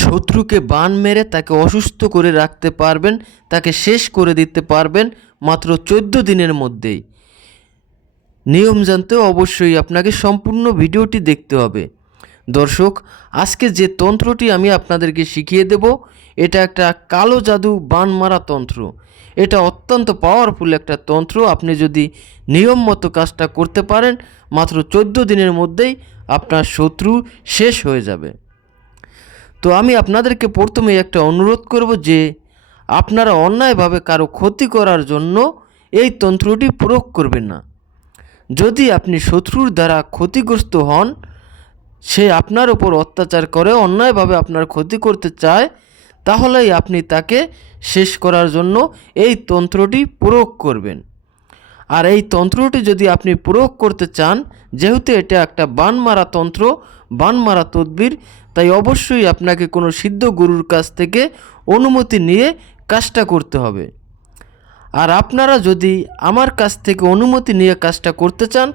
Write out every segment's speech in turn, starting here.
শত্রুকে বান মেরে তাকে অসুস্থ করে রাখতে পারবেন, তাকে শেষ করে দিতে পারবেন মাত্র 14 দিনের মধ্যেই। নিয়ম জানতে অবশ্যই আপনাকে সম্পূর্ণ ভিডিওটি দেখতে হবে। দর্শক, আজকে যে তন্ত্রটি আমি আপনাদেরকে শিখিয়ে দেব, এটা একটা কালো জাদু বান মারা তন্ত্র। এটা অত্যন্ত পাওয়ারফুল একটা তন্ত্র। আপনি যদি নিয়ম মতো কাজটা করতে পারেন, মাত্র 14 দিনের মধ্যেই আপনার শত্রু শেষ হয়ে যাবে। তো আমি আপনাদেরকে প্রথমে একটা অনুরোধ করব যে আপনারা অন্যায়ভাবে কারো ক্ষতি করার জন্য এই তন্ত্রটি প্রয়োগ করবেন না। যদি আপনি শত্রুর দ্বারা ক্ষতিগ্রস্ত হন, সে আপনার ওপর অত্যাচার করে অন্যায়ভাবে আপনার ক্ষতি করতে চায়, তাহলেই আপনি তাকে শেষ করার জন্য এই তন্ত্রটি প্রয়োগ করবেন। আর এই তন্ত্রটি যদি আপনি প্রয়োগ করতে চান, যেহেতু এটা একটা বান মারা তন্ত্র, বান মারা তদবির, তাই অবশ্যই আপনাকে কোনো সিদ্ধ গুরুর কাছ থেকে অনুমতি নিয়ে কাজটা করতে হবে। আর আপনারা যদি আমার কাছ থেকে অনুমতি নিয়ে কাজটা করতে চান,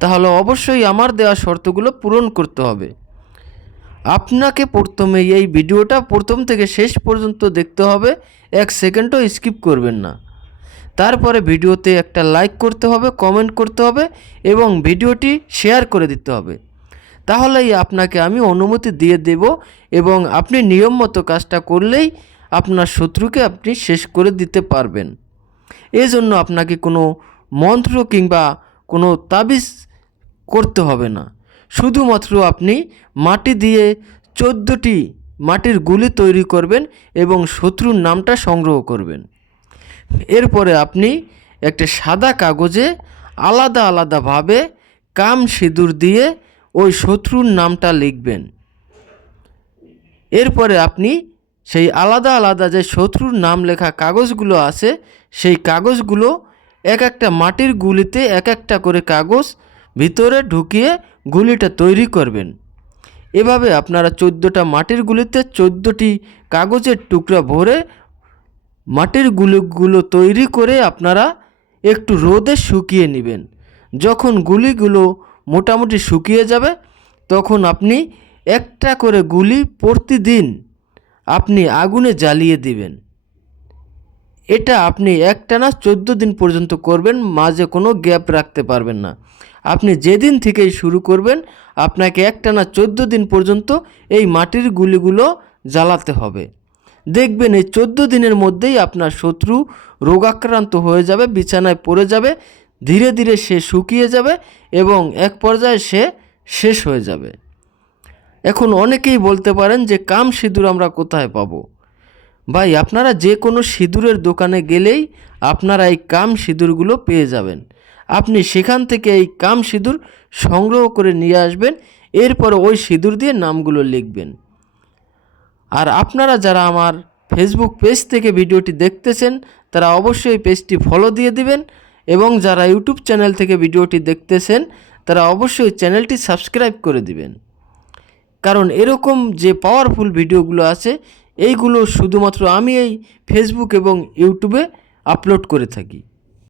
তাহলে অবশ্যই আমার দেওয়া শর্তগুলো পূরণ করতে হবে। আপনাকে প্রথমে এই ভিডিওটা প্রথম থেকে শেষ পর্যন্ত দেখতে হবে, 1 সেকেন্ডও স্কিপ করবেন না। তারপরে ভিডিওতে একটা লাইক করতে হবে, কমেন্ট করতে হবে এবং ভিডিওটি শেয়ার করে দিতে হবে। তাহলেই আপনাকে আমি অনুমতি দিয়ে দেব এবং আপনি নিয়ম মতো কাজটা করলেই আপনার শত্রুকে আপনি শেষ করে দিতে পারবেন। এজন্য আপনাকে কোনো মন্ত্র কিংবা কোনো তাবিজ করতে হবে না। শুধুমাত্র আপনি মাটি দিয়ে 14টি মাটির গুলি তৈরি করবেন এবং শত্রুর নামটা সংগ্রহ করবেন। এরপরে আপনি একটা সাদা কাগজে আলাদা আলাদাভাবে কাম সিঁদুর দিয়ে ওই শত্রুর নামটা লিখবেন। এরপরে আপনি সেই আলাদা আলাদা যে শত্রুর নাম লেখা কাগজগুলো আছে, সেই কাগজগুলো এক একটা মাটির গুলিতে এক একটা করে কাগজ ভিতরে ঢুকিয়ে গুলিটা তৈরি করবেন। এভাবে আপনারা 14টা মাটির গুলিতে 14টি কাগজের টুকরা ভরে মাটির গুলিগুলো তৈরি করে আপনারা একটু রোদে শুকিয়ে নেবেন। যখন গুলিগুলো মোটামুটি শুকিয়ে যাবে, তখন আপনি একটা করে গুলি প্রতিদিন আপনি আগুনে জ্বালিয়ে দিবেন। এটা আপনি একটানা 14 দিন পর্যন্ত করবেন, মাঝে কোনো গ্যাপ রাখতে পারবেন না। আপনি যেদিন থেকেই শুরু করবেন, আপনাকে একটানা 14 দিন পর্যন্ত এই মাটির গুলিগুলো জ্বালাতে হবে। দেখবেন এই 14 দিনের মধ্যেই আপনার শত্রু রোগাক্রান্ত হয়ে যাবে, বিছানায় পড়ে যাবে, ধীরে ধীরে সে শুকিয়ে যাবে এবং এক পর্যায়ে সে শেষ হয়ে যাবে। এখন অনেকেই বলতে পারেন যে কাম সিঁদুর আমরা কোথায় পাবো? ভাই, আপনারা যে কোনো সিঁদুরের দোকানে গেলেই আপনারা এই কাম সিঁদুরগুলো পেয়ে যাবেন। আপনি সেখান থেকে এই কাম সিঁদুর সংগ্রহ করে নিয়ে আসবেন, এরপরে ওই সিঁদুর দিয়ে নামগুলো লিখবেন। আর আপনারা যারা আমার ফেসবুক পেজ থেকে ভিডিওটি দেখতেছেন, তারা অবশ্যই পেজটি ফলো দিয়ে দিবেন এবং যারা ইউটিউব চ্যানেল থেকে ভিডিওটি দেখতেছেন, তারা অবশ্যই চ্যানেলটি সাবস্ক্রাইব করে দিবেন। কারণ এরকম যে পাওয়ারফুল ভিডিওগুলো আছে, এইগুলো শুধুমাত্র আমি এই ফেসবুক এবং ইউটিউবে আপলোড করে থাকি।